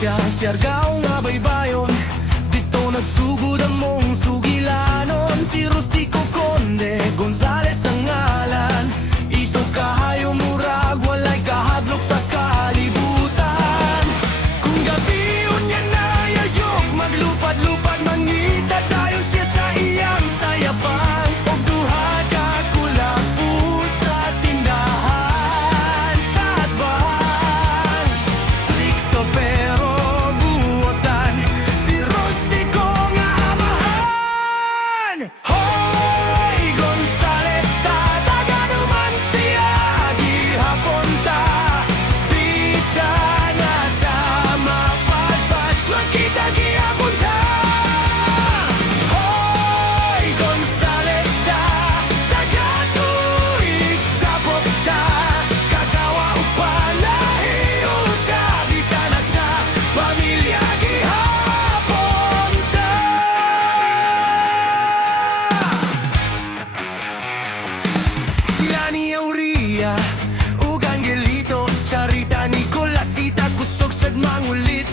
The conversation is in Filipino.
Siya Siargao nga baybayon, dito nagsugod ang mong sugilanon. Si Rustico Conde Gonzales ang ngalan, isog kahayo murag walay kahadlok sa kalibutan. Kung gabi unya na yayog, maglupad-lupad mangita dayon siya sa iyang sayapang. Og duha ka kulafu sa tindahan sa Atbang. Stricto pero buotan, si Rustico nga amahan. Hoy Gonzales ta, taga naman siya gihapon ta. Bisa na sa mapadpad, magkita gihapon ta. Hoy Gonzales ta, taga tuig kapot ta. Kakawa upa lahiyo siya, bisa na sa pamilya gihapon ta. Sila ni Aurea ug Angelito, Charita, Nicolasita, kusog sad mangulit.